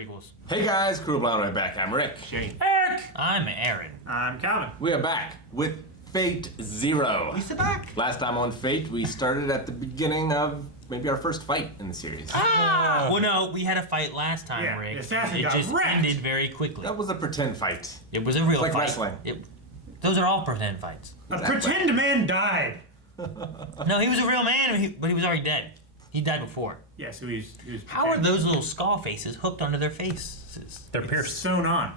prequels. Hey guys, Crew Blown right back. I'm Rick. Shane. Eric! I'm Aaron. I'm Calvin. We are back with Fate Zero. We sit back. Last time on Fate, we started at the beginning of maybe our first fight in the series. Well, no, we had a fight last time, Yeah, Rick. the assassin it got just wrecked. ended very quickly. That was a pretend fight. It was a real Like fight. wrestling. Those are all pretend fights. A pretend man died. No, he was a real man, but he was already dead. He died before. Yeah, so he was How are those little skull faces hooked onto their faces? They're pierced. sewn on.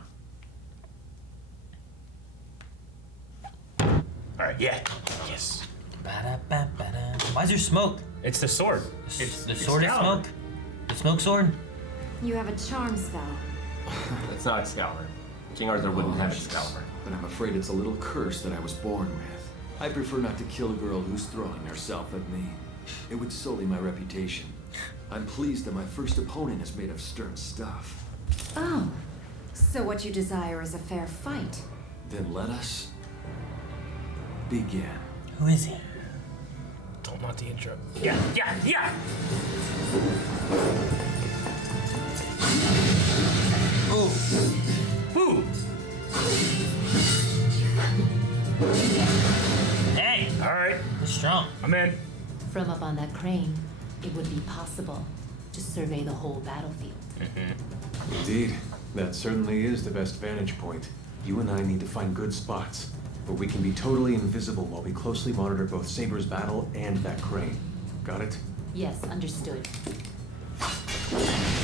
Alright, yeah. Yes. Ba-da-ba-ba-da. Why is there smoke? It's the sword. It's The sword is Excalibur. smoke? The smoke sword? You have a charm spell. It's not Excalibur. King Arthur wouldn't have Jesus. Excalibur. But I'm afraid it's a little curse that I was born with. I prefer not to kill a girl who's throwing herself at me. It would sully my reputation. I'm pleased that my first opponent is made of stern stuff. Oh, so what you desire is a fair fight. Then let us begin. Who is he? Don't want the intro. Yeah. Oh. Woo! Hey, Alright, he's strong. I'm in. From up on that crane, it would be possible to survey the whole battlefield. Indeed. That certainly is the best vantage point. You and I need to find good spots, where we can be totally invisible while we closely monitor both Sabre's battle and that crane. Got it? Yes, understood.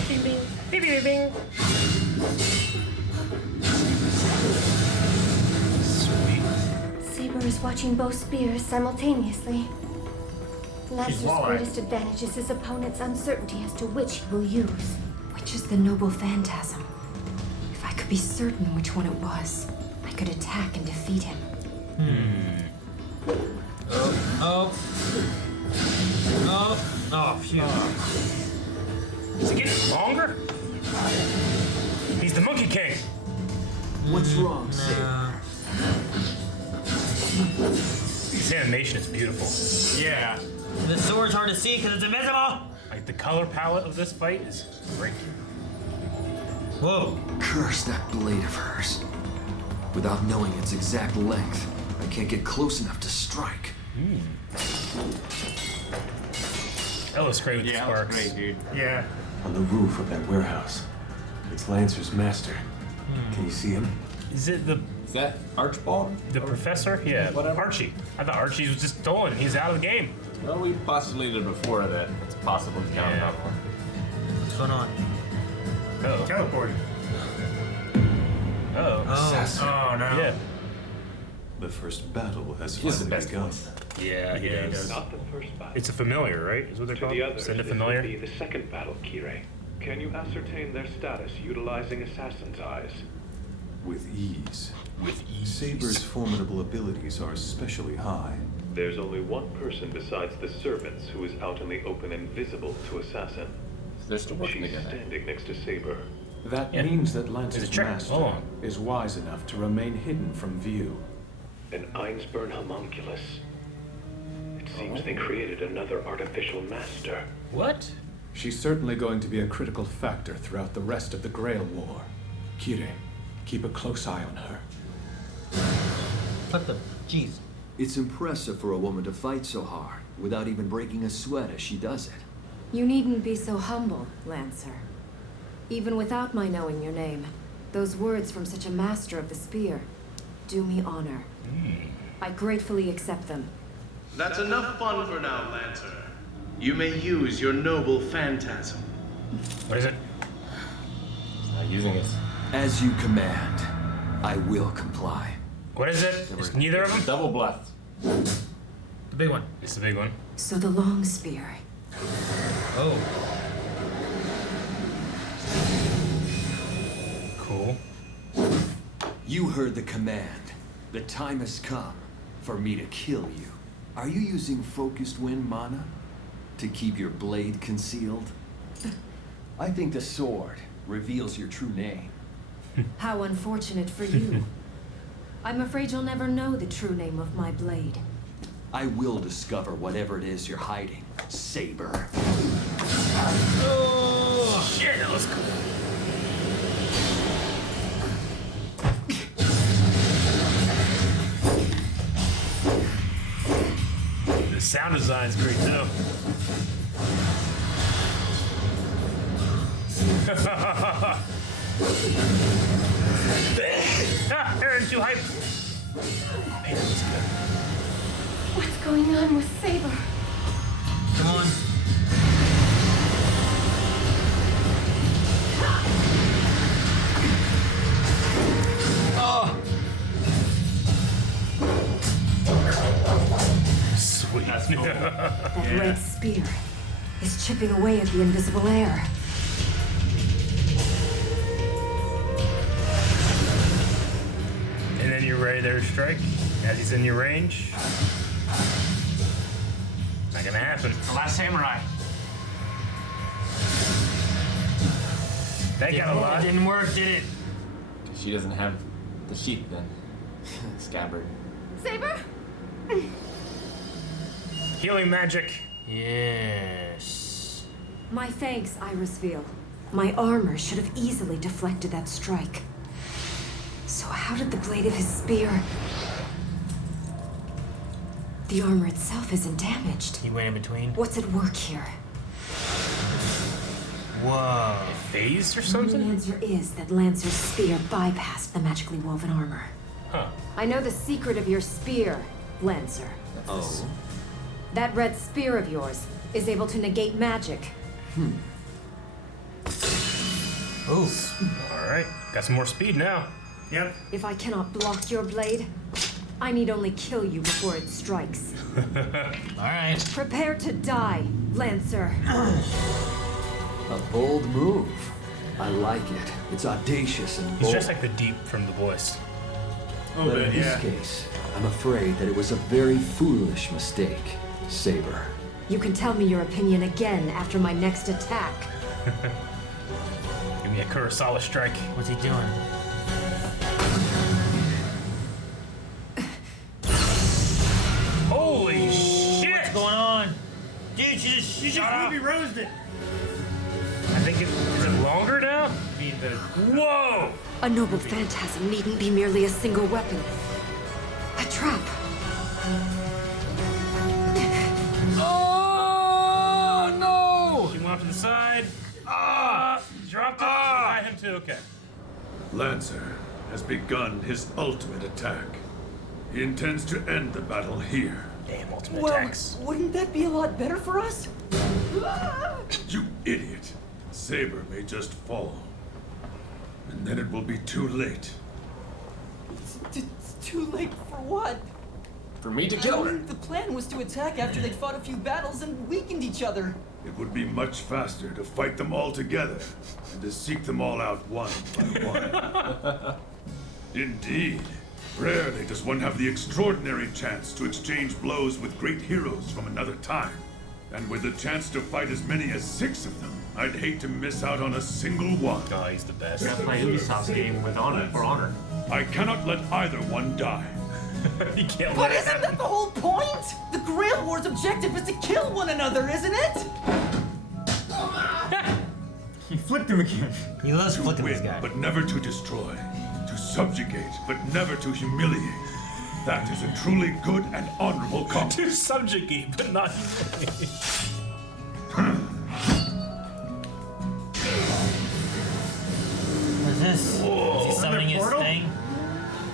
Bing, bing. Bing, bing, bing. Sweet. Sabre is watching both spears simultaneously. Lancer's walleye. greatest advantage is his opponent's uncertainty as to which he will use. Which is the noble phantasm? If I could be certain which one it was, I could attack and defeat him. Oh, phew. Is it getting longer? He's the Monkey King. What's wrong, Sabre? This animation is beautiful. Yeah. The sword's hard to see because it's invisible. Like, the color palette of this fight is great. Whoa. Curse that blade of hers. Without knowing its exact length, I can't get close enough to strike. That looks great with the Yeah, that was sparks. great, dude. Yeah. On the roof of that warehouse. It's Lancer's master. Can you see him? Is it the Is that Archibald? professor? Yeah, Whatever. Archie. I thought Archie was just stolen. He's out of the game. Well, we postulated before that it's possible to count Yeah. out one. What's going on? Uh-oh. Teleported. Uh-oh. Assassin. Oh no. Yeah. The first battle has He's the finally best begun. voice. Yeah, he does. Not the first battle. It's a familiar, right? Is what they're To called? the others, Send a this familiar? will be the second battle, Kirei. Can you ascertain their status utilizing Assassin's Eyes? With ease. With ease. Sabre's formidable abilities are especially high. There's only one person besides the servants who is out in the open and visible to Assassin. They're still working She's together. standing next to Sabre. That Yeah. means that There's Lance's a trick. master Hold on. is wise enough to remain hidden from view. An Einsburn homunculus. It seems they created another artificial master. What? She's certainly going to be a critical factor throughout the rest of the Grail War. Kirei, keep a close eye on her. What the? Jeez. It's impressive for a woman to fight so hard without even breaking a sweat as she does it. You needn't be so humble, Lancer. Even without my knowing your name, those words from such a master of the spear do me honor. I gratefully accept them. That's enough fun for now, Lancer. You may use your noble phantasm. What is it? He's not using it. As you command, I will comply. What is it? It's neither of them? Double bluff. The big one. It's the big one. So the long spear. Oh. Cool. You heard the command. The time has come for me to kill you. Are you using focused wind mana to keep your blade concealed? I think the sword reveals your true name. How unfortunate for you. I'm afraid you'll never know the true name of my blade. I will discover whatever it is you're hiding, Sabre. Oh, shit, that was cool. The sound design's great too. Aaron, too hype. Man, that was good. What's going on with Sabre? Come on. Oh. Sweet. That's cool. That red spear is chipping away at the invisible air. And then you're ready to strike as he's in your range. Not gonna happen. The last samurai. That got a lot. It didn't work, did it? She doesn't have the sheath then. Scabbard. Sabre? Healing magic. Yes. My thanks, Irisveal. My armor should have easily deflected that strike. So how did the blade of his spear... The armor itself isn't damaged. He went in between. What's at work here? Whoa. Phased or The something? answer is that Lancer's spear bypassed the magically woven armor. Huh. I know the secret of your spear, Lancer. Oh? That red spear of yours is able to negate magic. Ooh. Alright. Got some more speed now. Yep. If I cannot block your blade, I need only kill you before it strikes. Alright. Prepare to die, Lancer. A bold move. I like it. It's audacious and He's bold. just like the Deep from The Voice. Oh, But in this yeah. case, I'm afraid that it was a very foolish mistake, Sabre. You can tell me your opinion again after my next attack. Give me a Kurosawa strike. What's he doing? Holy shit! What's going on? Dude, she just shut up. Ruby Rosed it. I think is it longer now? I mean, the Whoa! A noble phantasm needn't be merely a single weapon. A trap. Oh no! She went off to the side. Ah! Dropped it. Got him too. Okay. Lancer has begun his ultimate attack. He intends to end the battle here. Damn, ultimate attacks. Wouldn't that be a lot better for us? You idiot! Sabre may just fall. And then it will be too late. It's too late for what? For me to kill her. The plan was to attack after they'd fought a few battles and weakened each other. It would be much faster to fight them all together and to seek them all out one by one. Indeed. Rarely does one have the extraordinary chance to exchange blows with great heroes from another time. And with the chance to fight as many as 6 of them, I'd hate to miss out on a single one. Oh, he's the best. gotta play Ubisoft's game with honor for honor. I cannot let either one die. You can't But let it isn't happen. that the whole point? The Grail War's objective is to kill one another, isn't it? He flicked him again. He loves flicking this Win, guy. but never to destroy. To subjugate, but never to humiliate. That is a truly good and honorable cause. To subjugate, but not. What's this? Is he summoning his portal? thing?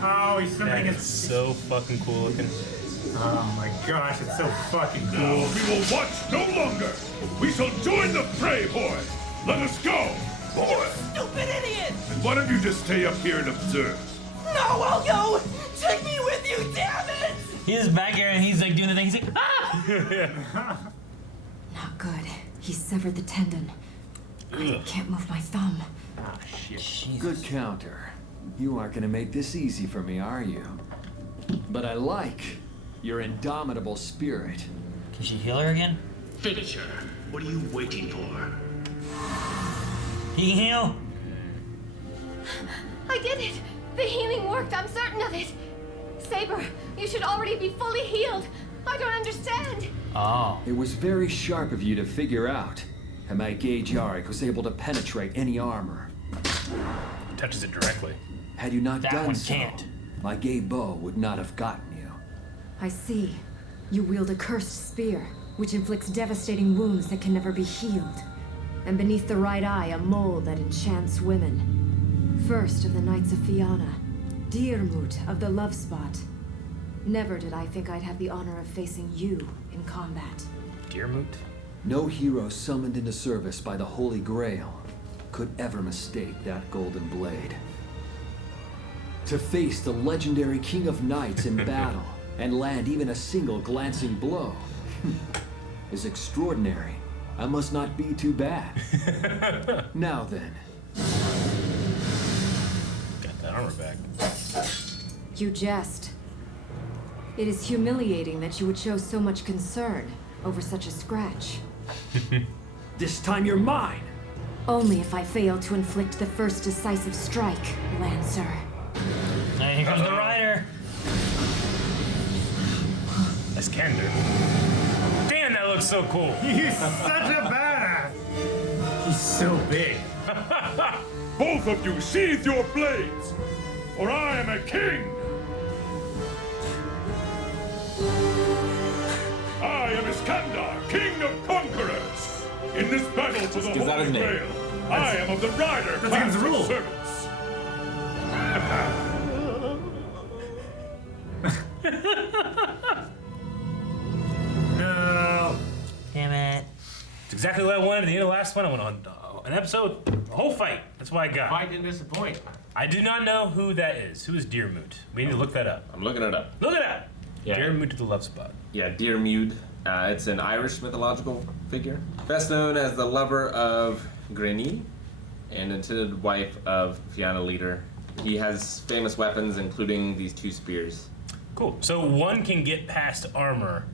Oh, he's summoning That his. is so fucking cool looking. Oh my gosh, it's so fucking Now cool. we will watch no longer. We shall join the fray, boys. Let us go, boys. Stupid idiot! And why don't you just stay up here and observe? No, I'll go! Take me with you, damn it! He's back here and he's like doing the thing. He's like, ah! Not good. He severed the tendon. I can't move my thumb. Oh shit. Good counter. You aren't gonna make this easy for me, are you? But I like your indomitable spirit. Can she heal her again? Finish her. What are you waiting for? He can heal? I did it! The healing worked, I'm certain of it! Sabre, you should already be fully healed! I don't understand! Oh. It was very sharp of you to figure out how my gauge Yarick was able to penetrate any armor. Touches it directly. Had you not That done one so, can't. my gay bow would not have gotten you. I see. You wield a cursed spear, which inflicts devastating wounds that can never be healed. And beneath the right eye, a mole that enchants women. First of the Knights of Fianna, Diarmut of the Love Spot. Never did I think I'd have the honor of facing you in combat. Diarmut? No hero summoned into service by the Holy Grail could ever mistake that golden blade. To face the legendary King of Knights in battle and land even a single glancing blow is extraordinary. I must not be too bad. Now then. Got that armor back. You jest. It is humiliating that you would show so much concern over such a scratch. This time you're mine! Only if I fail to inflict the first decisive strike, Lancer. And here comes the rider. Iskander. Damn, that looks so cool. He's such a badass. He's so big. Both of you sheathe your blades, or I am a king! I am Iskander, king of conquerors! In this battle for the Is that Holy his name? Grail, I am of the Rider That's class against the of rule. servants. No. Damn it. It's exactly what I wanted at the end of the last one. I went on an episode, a whole fight. That's what I got. Fight didn't disappoint. I do not know who that is. Who is Diarmut? We need to look that up. I'm looking it up. Look it up! Yeah. Diarmut to the Love Spot. Yeah, Diarmid. It's an Irish mythological figure. Best known as the lover of Granny and intended wife of Fianna leader. He has famous weapons, including these two spears. Cool. So one can get past armor,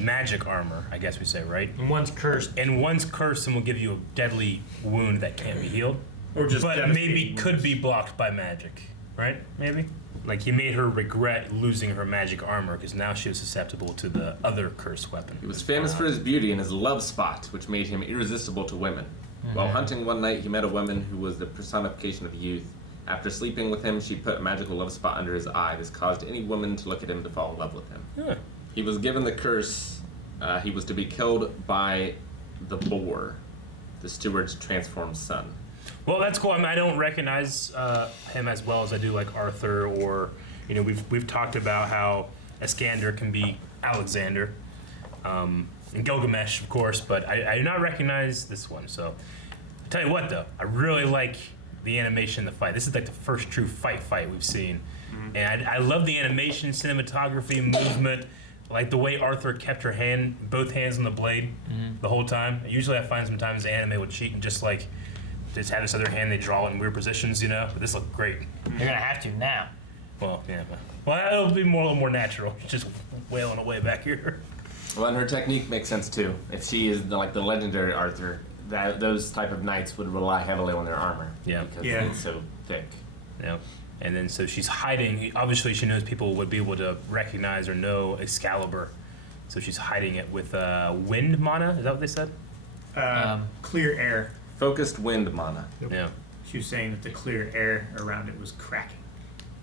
magic armor, I guess we say, right? And one's cursed. And one's cursed and will give you a deadly wound that can't be healed. Or just but devastating maybe wounds. could be blocked by magic, right? Maybe? Like he made her regret losing her magic armor because now she was susceptible to the other cursed weapon. He was famous for his beauty and his love spot, which made him irresistible to women. While hunting one night, he met a woman who was the personification of youth. After sleeping with him, she put a magical love spot under his eye. This caused any woman to look at him to fall in love with him. Yeah. He was given the curse. He was to be killed by the boar, the steward's transformed son. Well, that's cool. I mean, I don't recognize him as well as I do like Arthur, or we've talked about how Iskander can be Alexander, and Gilgamesh, of course, but I do not recognize this one. So, I'll tell you what, though, I really like the animation in the fight. This is like the first true fight we've seen, and I love the animation, cinematography, movement. Like the way Arthur kept her both hands on the blade the whole time. Usually, I find sometimes the anime would cheat and just have this other hand, they draw it in weird positions, But this looked great. You're gonna have to now. Well, yeah. Well, it'll be a little more natural. She's just wailing away back here. Well, and her technique makes sense too. If she is like the legendary Arthur, those type of knights would rely heavily on their armor. Yeah. Because Yeah. it's so thick. Yeah. And then so she's hiding. Obviously, she knows people would be able to recognize or know Excalibur. So she's hiding it with wind mana. Is that what they said? Clear air. Focused wind mana. Yeah. She was saying that the clear air around it was cracking.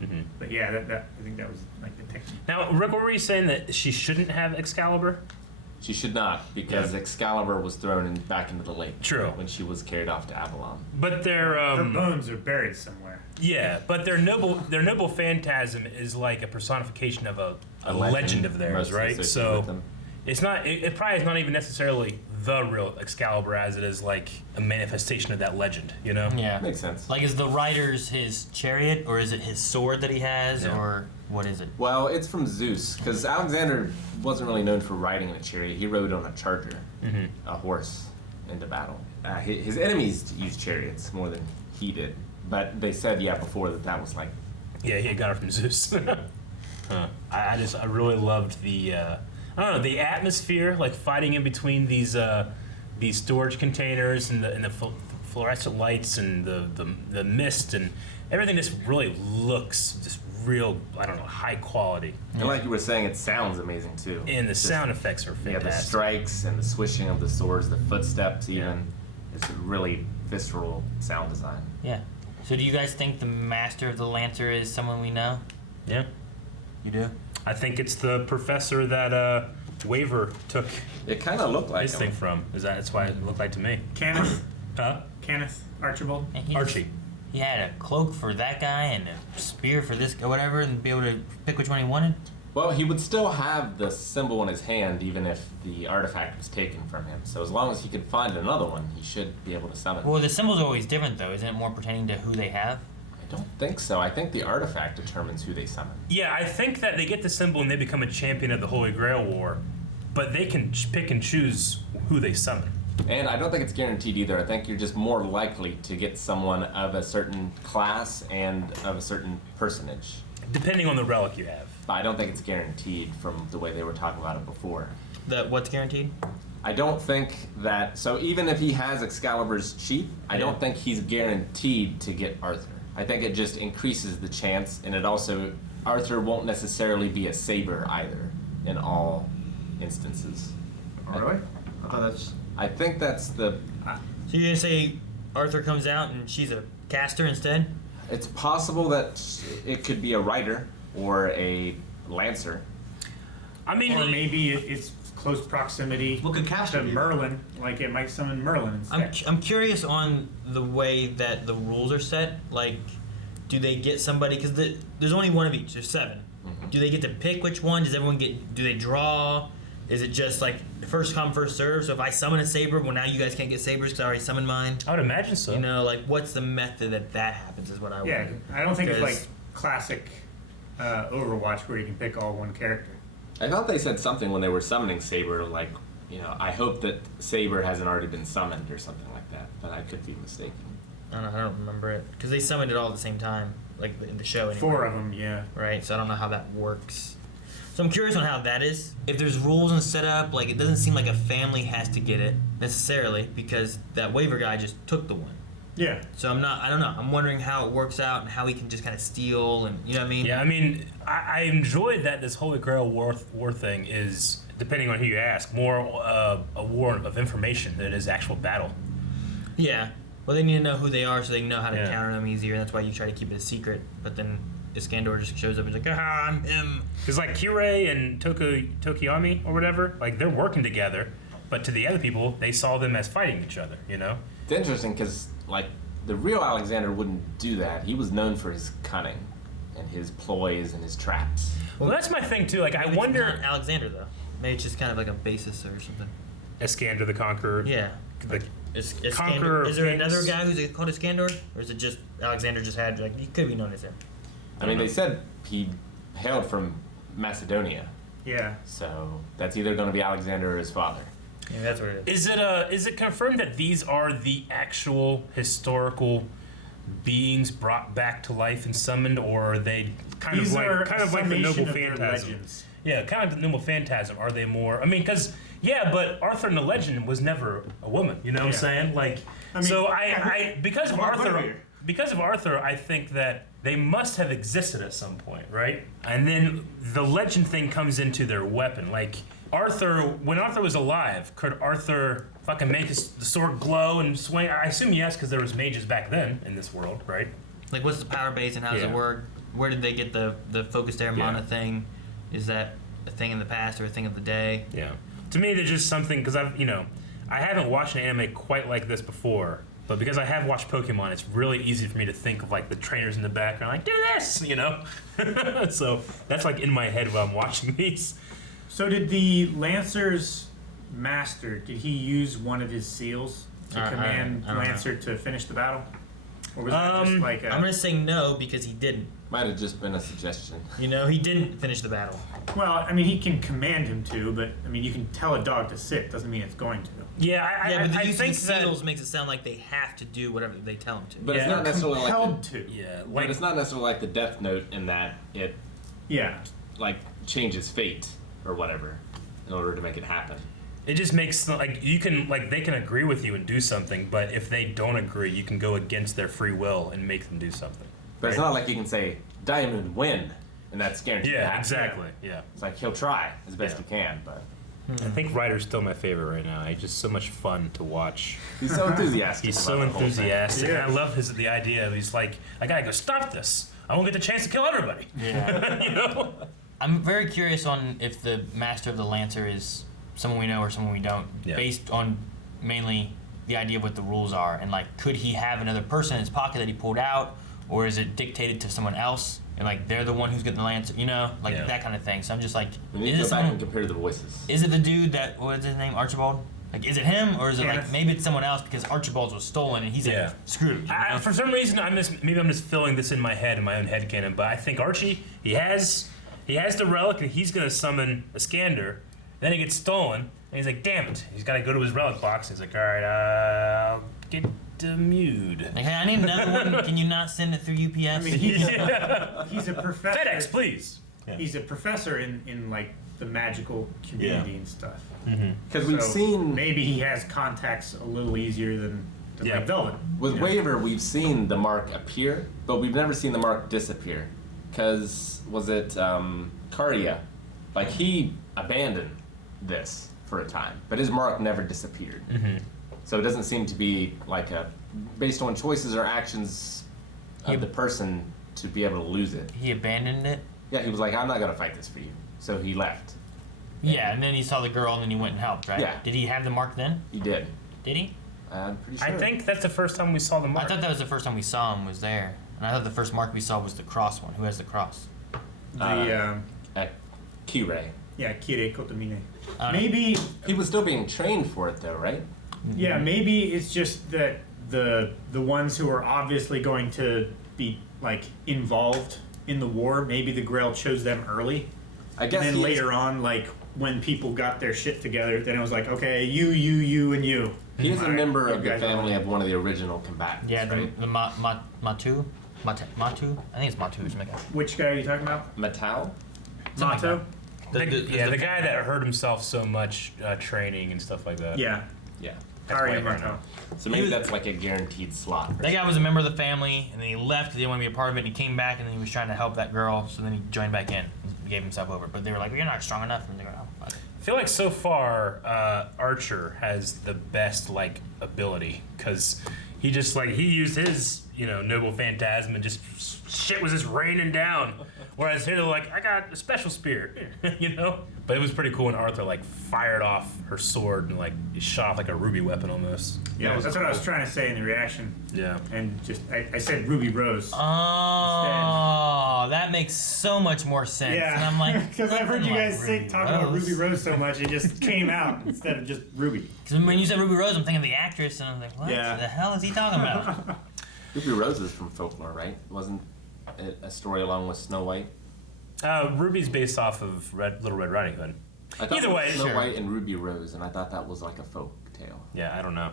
Mm-hmm. But yeah, I think that was like the technique. Now, Rick, what were you saying that she shouldn't have Excalibur? She should not, because Excalibur was thrown back into the lake. True. When she was carried off to Avalon. But their Her bones are buried somewhere. yeah, but their noble phantasm is like a personification of a legend of theirs, mostly right? associated So with them. it's not. It probably is not even necessarily the real Excalibur as it is like a manifestation of that legend. Yeah. Makes sense. Like, is the rider's his chariot, or is it his sword that he has, or what is it? Well, it's from Zeus, because Alexander wasn't really known for riding in a chariot. He rode on a charger, a horse, into battle. His enemies used chariots more than he did. But they said, before that was like... Yeah, he got it from Zeus. I really loved the, I don't know, the atmosphere, like fighting in between these storage containers and the fluorescent lights and the mist and everything just really looks just real, I don't know, high quality. And like you were saying, it sounds amazing too. And the sound effects are fantastic. Yeah, the strikes and the swishing of the swords, the footsteps even. It's a really visceral sound design. Yeah. So do you guys think the master of the Lancer is someone we know? Yeah. You do? I think it's the professor that Waver took. It kind of looked like his thing from. That's why it looked like to me. Kenneth? Huh? Kenneth Archibald? Archie. He had a cloak for that guy and a spear for this or whatever, and be able to pick which one he wanted. Well, he would still have the symbol in his hand even if the artifact was taken from him. So as long as he could find another one, he should be able to summon. Well, the symbols are always different, though. Isn't it more pertaining to who they have? I don't think so. I think the artifact determines who they summon. Yeah, I think that they get the symbol and they become a champion of the Holy Grail War, but they can pick and choose who they summon. And I don't think it's guaranteed either. I think you're just more likely to get someone of a certain class and of a certain personage. Depending on the relic you have. But I don't think it's guaranteed from the way they were talking about it before. What's guaranteed? I don't think that... So even if he has Excalibur's sheath, I don't think he's guaranteed to get Arthur. I think it just increases the chance, and it also... Arthur won't necessarily be a Sabre either, in all instances. Oh, really? I thought that's... I think that's the... So you're gonna say Arthur comes out and she's a caster instead? It's possible that it could be a rider or a lancer. I mean, or maybe it's close proximity to Merlin, like it might summon Merlin instead. I'm curious on the way that the rules are set. Like, do they get somebody? Because there's only one of each. There's 7. Mm-hmm. Do they get to pick which one? Does everyone get? Do they draw? Is it just like first come first serve? So if I summon a Sabre, well now you guys can't get Sabres because I already summoned mine. I would imagine so. You know, like what's the method that happens? Is what I yeah. wonder. I don't think it's like classic Overwatch where you can pick all one character. I thought they said something when they were summoning Sabre, like, I hope that Sabre hasn't already been summoned or something like that, but I could be mistaken. I don't remember it because they summoned it all at the same time, like in the show. Anyway. 4 of them, yeah. Right, so I don't know how that works. So I'm curious on how that is. If there's rules and setup, like it doesn't seem like a family has to get it necessarily because that Waver guy just took the one. Yeah. So I don't know. I'm wondering how it works out and how he can just kind of steal and you know what I mean? Yeah, I mean, I enjoyed that this Holy Grail war thing is, depending on who you ask, more a war of information than it is actual battle. Yeah. Well, they need to know who they are so they know how to counter them easier. That's why you try to keep it a secret. But then Iskandar just shows up and is like, I'm him. Because like Kirei and Tokiyami or whatever, like they're working together, but to the other people, they saw them as fighting each other, you know? It's interesting because, like, the real Alexander wouldn't do that. He was known for his cunning and his ploys and his traps. Well, that's my thing too. Like, I wonder. It's not Alexander though. Maybe it's just kind of like a basis or something. Iskandar the Conqueror. Yeah. The Conqueror. Is there another guy who's called Iskandar, or is it just Alexander just had like he could be known as him? I mean, they said he hailed from Macedonia. Yeah. So that's either going to be Alexander or his father. Yeah, that's what it is. Is it confirmed that these are the actual historical beings brought back to life and summoned, or are they kind of like the noble phantasm? Yeah, kind of the noble phantasm. Are they more? I mean, because but Arthur in the legend was never a woman. You know what I'm saying? Like, I mean, so I because of Arthur, I think that they must have existed at some point, right? And then the legend thing comes into their weapon, like. When Arthur was alive, could Arthur fucking make the sword glow and swing? I assume yes, because there was mages back then in this world, right? Like, what's the power base and how does it work? Where did they get the focused air mana thing? Is that a thing in the past or a thing of the day? Yeah. To me, they're just something, because I haven't watched an anime quite like this before, but because I have watched Pokemon, it's really easy for me to think of, like, the trainers in the background, like, do this, So that's, like, in my head while I'm watching these. So did the Lancer's master, did he use one of his seals to command Lancer to finish the battle? Or was that just like I'm going to say no because he didn't. Might have just been a suggestion. He didn't finish the battle. Well, I mean, he can command him to, but, I mean, you can tell a dog to sit, doesn't mean it's going to. Yeah, but the use of the seals makes it sound like they have to do whatever they tell them to. But it's not necessarily like it's not necessarily like the Death Note in that it like changes fate or whatever in order to make it happen. It just makes they can agree with you and do something, but if they don't agree, you can go against their free will and make them do something. But it's not like you can say Diamond win, and that's guaranteed. Yeah, exactly. Yeah, it's like he'll try as best he can, but. I think Ryder's still my favorite right now. He's just so much fun to watch. He's so enthusiastic. He's so enthusiastic. And I love the idea of he's like, I gotta go stop this. I won't get the chance to kill everybody. Yeah. I'm very curious on if the master of the Lancer is someone we know or someone we don't, based on mainly the idea of what the rules are. And, like, could he have another person in his pocket that he pulled out, or is it dictated to someone else? And, like, they're the one who's getting the Lancer, you know? Like, that kind of thing. So I'm just like, we need to go back and compare the voices. Is it the dude that, what's his name, Archibald? Like, is it him, or is it, like, maybe it's someone else because Archibald's was stolen and he's like, screwed. For some reason, maybe I'm just filling this in my head, in my own headcanon, but I think Archie, he has the relic and he's going to summon a Iskander. Then he gets stolen, and he's like, damn it. He's got to go to his relic box. He's like, all right, I'll get mute. Like, hey, I need another one. Can you not send it through UPS? I mean, he's a professor. FedEx, please. He's a professor in like the magical community and stuff. Because we've seen maybe he has contacts a little easier than like Velvet. With Waver, we've seen the mark appear, but we've never seen the mark disappear. Because was it Cardia? Like, he abandoned this for a time, but his mark never disappeared. So it doesn't seem to be like based on choices or actions of the person to be able to lose it. He abandoned it? Yeah, he was like, I'm not going to fight this for you. So he left. Yeah, and then he saw the girl and then he went and helped, right? Yeah. Did he have the mark then? He did. Did he? I'm pretty sure. I think that's the first time we saw the mark. I thought that was the first time we saw him was there. And I thought the first mark we saw was the cross one. Who has the cross? At Kirei. Yeah, Kirei Kotomine. Maybe he was still being trained for it though, right? Yeah, maybe it's just that the ones who are obviously going to be like involved in the war, maybe the Grail chose them early. I guess. And then later on, like when people got their shit together, then it was like, okay, you, and you. He is a member of the guys family of one of the original combatants. Yeah, right? the Matu? I think it's Matu or something like that. Which guy are you talking about? Matau? Mato? The guy that hurt himself so much training and stuff like that. Yeah. Yeah. So maybe that's like a guaranteed slot. That guy was a member of the family, and then he left because he didn't want to be a part of it, and he came back, and then he was trying to help that girl, so then he joined back in and gave himself over. But they were like, well, you're not strong enough, and they were like, oh, fuck. I feel like so far, Archer has the best, like, ability, because he just, like, he used his, noble phantasm and just shit was just raining down. Whereas here they're like, I got a special spear, But it was pretty cool when Arthur, like, fired off her sword and, like, shot off, like, a ruby weapon almost. Yeah, that's what I was trying to say in the reaction. Yeah. And just, I said Ruby Rose. Oh, that makes so much more sense. Yeah. And I'm like, because I've heard you guys talk about Ruby Rose so much, it just came out instead of just Ruby. Because when you said Ruby Rose, I'm thinking of the actress, and I'm like, what the hell is he talking about? Ruby Rose is from folklore, right? Wasn't it a story along with Snow White? Ruby's based off of Little Red Riding Hood. Either way, Snow White and Ruby Rose, and I thought that was like a folk tale. Yeah, I don't know.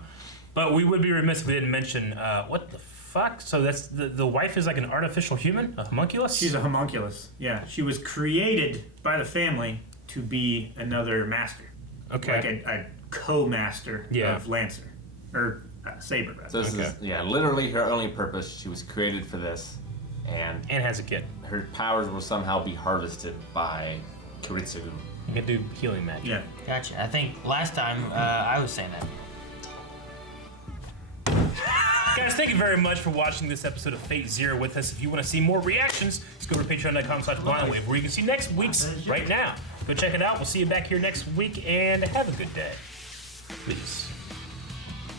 But we would be remiss if we didn't mention, what the fuck? So that's the wife is like an artificial human? A homunculus? She's a homunculus, yeah. She was created by the family to be another master. Okay. Like a co-master of Lancer. Or Sabre, rather. So this is, literally her only purpose. She was created for this. And has a kid. Her powers will somehow be harvested by Kiritsugu. You can do healing magic. Yeah. Gotcha. I think last time I was saying that. Guys, thank you very much for watching this episode of Fate Zero with us. If you want to see more reactions, just go to patreon.com/blindwave, where you can see next week's right now. Go check it out. We'll see you back here next week, and have a good day. Peace.